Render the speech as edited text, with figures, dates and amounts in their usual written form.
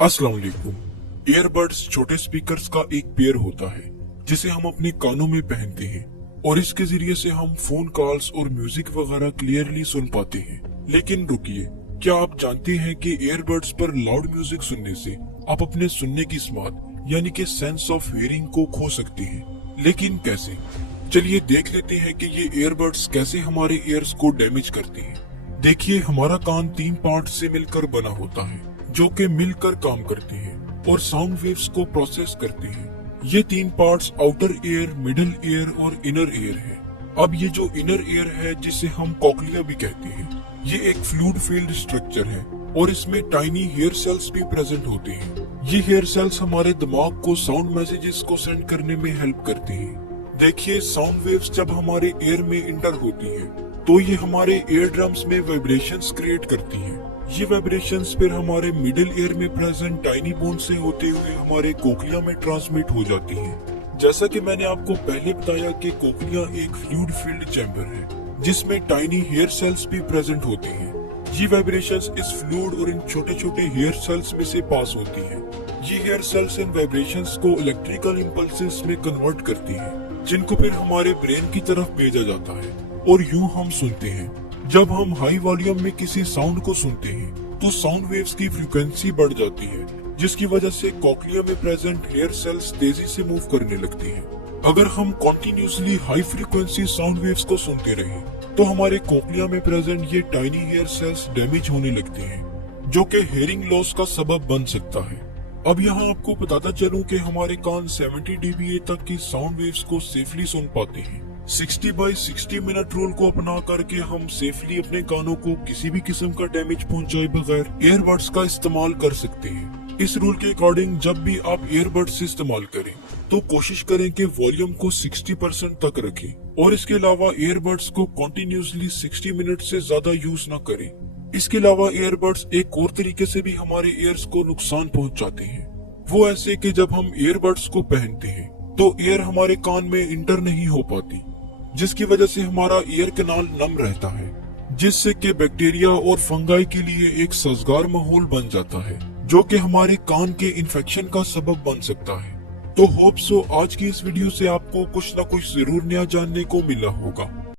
अस्सलाम वालेकुम। ईयरबड्स छोटे स्पीकर्स का एक पेयर होता है जिसे हम अपने कानों में पहनते हैं और इसके जरिए से हम फोन कॉल्स और म्यूजिक वगैरह क्लियरली सुन पाते हैं। लेकिन रुकिए, क्या आप जानते हैं कि ईयरबड्स पर लाउड म्यूजिक सुनने से आप अपने सुनने की स्मार्ट यानी कि सेंस ऑफ हियरिंग को खो सकते हैं। लेकिन कैसे? चलिए देख लेते हैं कि ये ईयरबड्स कैसे हमारे ईयर्स को डैमेज करते हैं। देखिए, हमारा कान 3 पार्ट से मिलकर बना होता है जो कि मिलकर काम करते हैं और साउंड वेव्स को प्रोसेस करते हैं। ये 3 parts outer ear, middle ear और इनर ईयर है। अब ये जो इनर ईयर है जिसे हम कॉक्लिया भी कहते हैं, ये एक फ्लूइड फील्ड स्ट्रक्चर है और इसमें टाइनी हेयर सेल्स भी प्रेजेंट होते हैं। ये हेयर सेल्स हमारे दिमाग को साउंड मैसेजेस को सेंड करने में हेल्प करते हैं। देखिए, साउंड वेव्स जब हमारे ईयर में इंटर होती है तो ये हमारे ईयर ड्रम्स में वाइब्रेशंस क्रिएट करती हैं। ये वाइब्रेशंस फिर हमारे मिडिल ईयर में प्रेजेंट टाइनी बोन से होते हुए हमारे कोक्लिया में ट्रांसमिट हो जाती हैं। जैसा कि मैंने आपको पहले बताया कि कोक्लिया एक फ्लूइड फील्ड चैम्बर है जिसमें टाइनी हेयर सेल्स भी प्रेजेंट होते हैं। ये वाइब्रेशंस इस फ्लूइड और इन छोटे छोटे हेयर सेल्स में से पास होती हैं। ये हेयर सेल्स इन वाइब्रेशंस को इलेक्ट्रिकल इम्पल्सेस में कन्वर्ट करती हैं, जिनको फिर हमारे ब्रेन की तरफ भेजा जाता है और यूं हम सुनते हैं। जब हम हाई वॉल्यूम में किसी साउंड को सुनते हैं तो साउंड वेव्स की फ्रीक्वेंसी बढ़ जाती है, जिसकी वजह से कॉक्लिया में प्रेजेंट हेयर सेल्स तेजी से मूव करने लगती हैं। अगर हम continuously high frequency sound waves को सुनते रहें तो हमारे कॉक्लिया में प्रेजेंट ये टाइनी हेयर सेल्स डैमेज होने लगते हैं, जो कि हेयरिंग लॉस का सबब बन सकता है। अब यहाँ आपको बताता चलूं कि हमारे कान 70 dBA तक की साउंड वेव्स को सेफली सुन पाते हैं। 60 बाई 60 मिनट रूल को अपना करके हम सेफली अपने कानों को किसी भी किस्म का डैमेज पहुंचाए बगैर ईयरबड्स का इस्तेमाल कर सकते हैं। इस रूल के अकॉर्डिंग जब भी आप ईयरबड्स इस्तेमाल करें तो कोशिश करें कि वॉल्यूम को 60% तक रखें और इसके अलावा ईयरबड्स को कंटिन्यूसली 60 मिनट से ज्यादा यूज न करें। इसके अलावा ईयरबड्स एक और तरीके से भी हमारे ईयर्स को नुकसान पहुंचाते हैं। वो ऐसे कि जब हम ईयरबड्स को पहनते हैं तो एयर हमारे कान में इंटर नहीं हो पाती, जिसकी वजह से हमारा ईयर कैनाल नम रहता है, जिससे कि बैक्टीरिया और फंगाई के लिए एक साजगार माहौल बन जाता है, जो कि हमारे कान के इन्फेक्शन का सबब बन सकता है। तो होप सो आज की इस वीडियो से आपको कुछ ना कुछ जरूर नया जानने को मिला होगा।